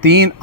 3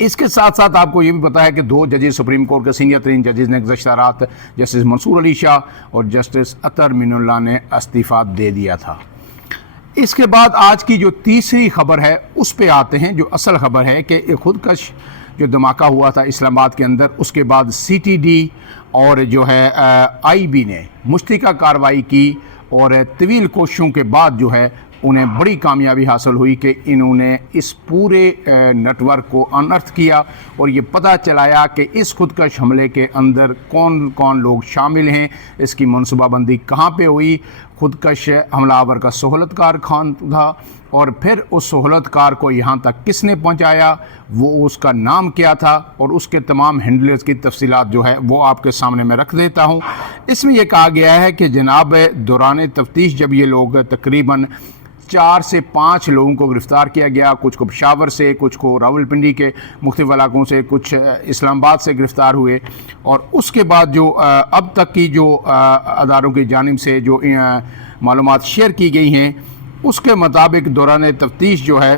اس کے ساتھ ساتھ آپ کو یہ بھی پتا ہے کہ 2 ججز سپریم کورٹ کے سینئر ترین ججز نے گزشتہ رات جسٹس منصور علی شاہ اور جسٹس اطہر مین اللہ نے استعفیٰ دے دیا تھا۔ اس کے بعد آج کی جو تیسری خبر ہے اس پہ آتے ہیں، جو اصل خبر ہے کہ ایک خودکش جو دھماکہ ہوا تھا اسلام آباد کے اندر، اس کے بعد سی ٹی ڈی اور جو ہے آئی بی نے مشترکہ کارروائی کی اور طویل کوششوں کے بعد جو ہے انہیں بڑی کامیابی حاصل ہوئی کہ انہوں نے اس پورے نیٹ ورک کو انرتھ کیا اور یہ پتہ چلایا کہ اس خودکش حملے کے اندر کون کون لوگ شامل ہیں، اس کی منصوبہ بندی کہاں پہ ہوئی، خودکش حملہ آور کا سہولت کار کون تھا، اور پھر اس سہولت کار کو یہاں تک کس نے پہنچایا، وہ اس کا نام کیا تھا، اور اس کے تمام ہینڈلرز کی تفصیلات جو ہے وہ آپ کے سامنے میں رکھ دیتا ہوں۔ اس میں یہ کہا گیا ہے کہ جناب دوران تفتیش جب یہ لوگ تقریباً 4 سے 5 لوگوں کو گرفتار کیا گیا، کچھ کو پشاور سے، کچھ کو راولپنڈی کے مختلف علاقوں سے، کچھ اسلام آباد سے گرفتار ہوئے، اور اس کے بعد جو اب تک کی جو اداروں کی جانب سے جو معلومات شیئر کی گئی ہیں اس کے مطابق دوران تفتیش جو ہے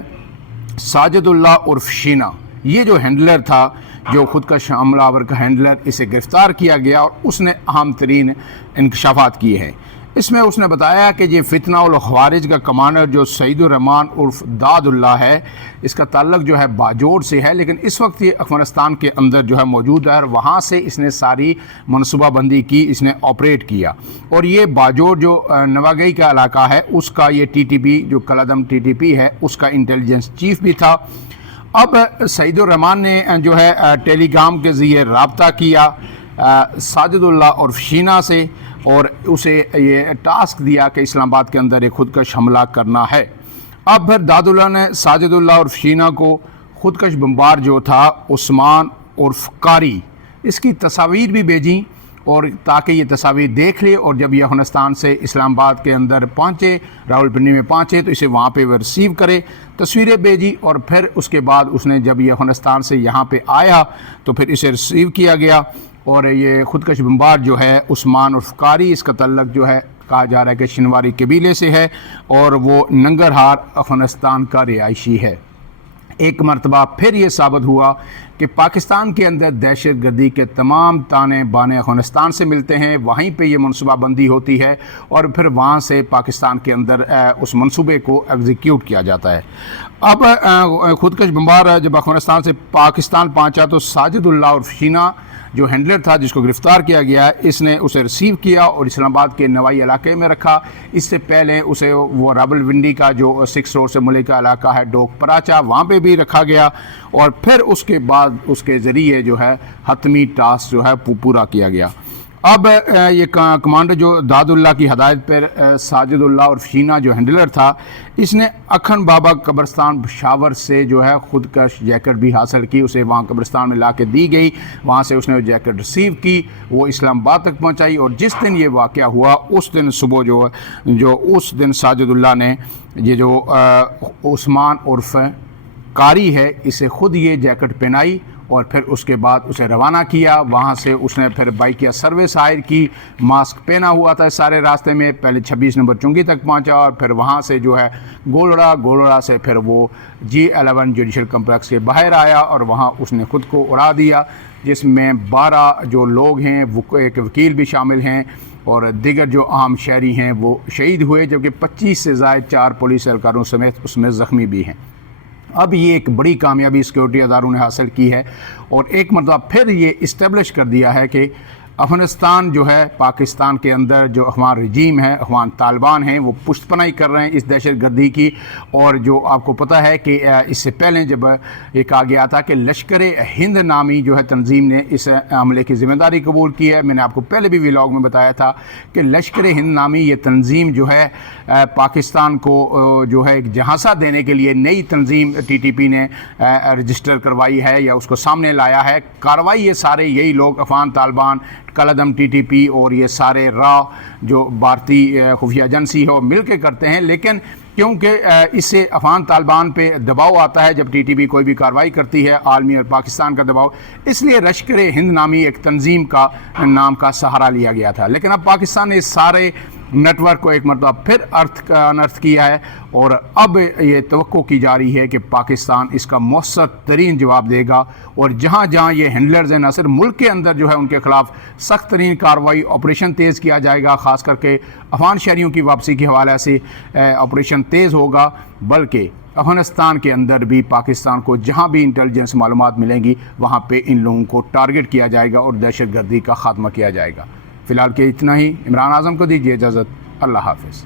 ساجد اللہ عرف شینا، یہ جو ہینڈلر تھا، جو خودکش حملہ آور کا ہینڈلر، اسے گرفتار کیا گیا اور اس نے اہم ترین انکشافات کیے ہیں۔ اس میں اس نے بتایا کہ یہ فتنہ الخوارج کا کمانڈر جو سعید الرحمان عرف داد اللہ ہے، اس کا تعلق جو ہے باجوڑ سے ہے، لیکن اس وقت یہ افغانستان کے اندر جو ہے موجود ہے، اور وہاں سے اس نے ساری منصوبہ بندی کی، اس نے آپریٹ کیا، اور یہ باجوڑ جو نواگئی کا علاقہ ہے اس کا یہ ٹی ٹی پی جو کلادم ٹی ٹی پی ہے اس کا انٹیلیجنس چیف بھی تھا۔ اب سعید الرحمان نے جو ہے ٹیلی گرام کے ذریعے رابطہ کیا ساجد اللہ عرف شینا سے، اور اسے یہ ٹاسک دیا کہ اسلام آباد کے اندر ایک خودکش حملہ کرنا ہے۔ اب پھر داد اللہ نے ساجد اللہ عرف شینا کو خودکش بمبار جو تھا عثمان عرف قاری، اس کی تصاویر بھی بھیجیں، اور تاکہ یہ تصاویر دیکھ لے، اور جب یہ افغانستان سے اسلام آباد کے اندر پہنچے، راولپنڈی میں پہنچے، تو اسے وہاں پہ وہ ریسیو کرے، تصویریں بھیجی، اور پھر اس کے بعد اس نے جب یہ افغانستان سے یہاں پہ آیا تو پھر اسے ریسیو کیا گیا، اور یہ خودکش بمبار جو ہے عثمان عرف قاری، اس کا تعلق جو ہے کہا جا رہا ہے کہ شنواری قبیلے سے ہے، اور وہ ننگرہار افغانستان کا رہائشی ہے۔ ایک مرتبہ پھر یہ ثابت ہوا کہ پاکستان کے اندر دہشت گردی کے تمام تانے بانے افغانستان سے ملتے ہیں، وہیں پہ یہ منصوبہ بندی ہوتی ہے، اور پھر وہاں سے پاکستان کے اندر اس منصوبے کو ایگزیکیوٹ کیا جاتا ہے۔ اب خودکش بمبار جب افغانستان سے پاکستان پہنچا تو ساجد اللہ عرف شینا جو ہینڈلر تھا جس کو گرفتار کیا گیا، اس نے اسے ریسیو کیا اور اسلام آباد کے نوائی علاقے میں رکھا۔ اس سے پہلے اسے وہ راولپنڈی کا جو 6 روڈ سے ملک کا علاقہ ہے ڈوک پراچا، وہاں پہ بھی رکھا گیا، اور پھر اس کے بعد اس کے ذریعے جو ہے حتمی ٹاسک جو ہے پورا کیا گیا۔ اب یہ کمانڈر جو داد اللہ کی ہدایت پر ساجد اللہ عرف شینا جو ہینڈلر تھا، اس نے اکھن بابا قبرستان پشاور سے جو ہے خودکش جیکٹ بھی حاصل کی، اسے وہاں قبرستان میں لا کے دی گئی، وہاں سے اس نے جیکٹ ریسیو کی، وہ اسلام آباد تک پہنچائی، اور جس دن یہ واقعہ ہوا اس دن صبح جو اس دن ساجد اللہ نے یہ جو عثمان عرف قاری ہے اسے خود یہ جیکٹ پہنائی، اور پھر اس کے بعد اسے روانہ کیا۔ وہاں سے اس نے پھر بائک یا سروس ہائر کی، ماسک پہنا ہوا تھا سارے راستے میں، پہلے 26 نمبر چنگی تک پہنچا، اور پھر وہاں سے جو ہے گولڑا سے پھر وہ G11 جوڈیشل کمپلیکس کے باہر آیا، اور وہاں اس نے خود کو اڑا دیا، جس میں 12 جو لوگ ہیں، ایک وکیل بھی شامل ہیں، اور دیگر جو اہم شہری ہیں وہ شہید ہوئے، جبکہ 25 سے زائد 4 پولیس اہلکاروں سمیت اس میں زخمی بھی ہیں۔ اب یہ ایک بڑی کامیابی سیکورٹی اداروں نے حاصل کی ہے، اور ایک مرتبہ پھر یہ اسٹیبلش کر دیا ہے کہ افغانستان جو ہے پاکستان کے اندر جو افغان رجیم ہے، افغان طالبان ہیں، وہ پشت پناہی کر رہے ہیں اس دہشت گردی کی، اور جو آپ کو پتہ ہے کہ اس سے پہلے جب یہ کہا گیا تھا کہ لشکر ہند نامی جو ہے تنظیم نے اس حملے کی ذمہ داری قبول کی ہے، میں نے آپ کو پہلے بھی ولاگ میں بتایا تھا کہ لشکر ہند نامی یہ تنظیم جو ہے پاکستان کو جو ہے ایک جہازہ دینے کے لیے نئی تنظیم ٹی ٹی پی نے رجسٹر کروائی ہے یا اس کو سامنے لایا ہے۔ کارروائی یہ سارے یہی لوگ افغان طالبان، کلادم ٹی ٹی پی اور یہ سارے جو بھارتی خفیہ ایجنسی ہو مل کے کرتے ہیں، لیکن کیونکہ اس سے افغان طالبان پہ دباؤ آتا ہے جب ٹی ٹی پی کوئی بھی کارروائی کرتی ہے، عالمی اور پاکستان کا دباؤ، اس لیے لشکر ہند نامی ایک تنظیم کا نام کا سہارا لیا گیا تھا۔ لیکن اب پاکستان نے اس سارے نیٹ ورک کو ایک مرتبہ پھر انرتھ کیا ہے، اور اب یہ توقع کی جا رہی ہے کہ پاکستان اس کا مؤثر ترین جواب دے گا، اور جہاں جہاں یہ ہینڈلرز ہیں نہ صرف ملک کے اندر جو ہے ان کے خلاف سخت ترین کارروائی آپریشن تیز کیا جائے گا، خاص کر کے افغان شہریوں کی واپسی کے حوالے سے آپریشن تیز ہوگا، بلکہ افغانستان کے اندر بھی پاکستان کو جہاں بھی انٹیلیجنس معلومات ملیں گی وہاں پہ ان لوگوں کو ٹارگٹ کیا جائے گا اور دہشت گردی کا خاتمہ کیا جائے گا۔ فی الحال کے اتنا ہی، عمران اعظم کو دیجیے اجازت، اللہ حافظ۔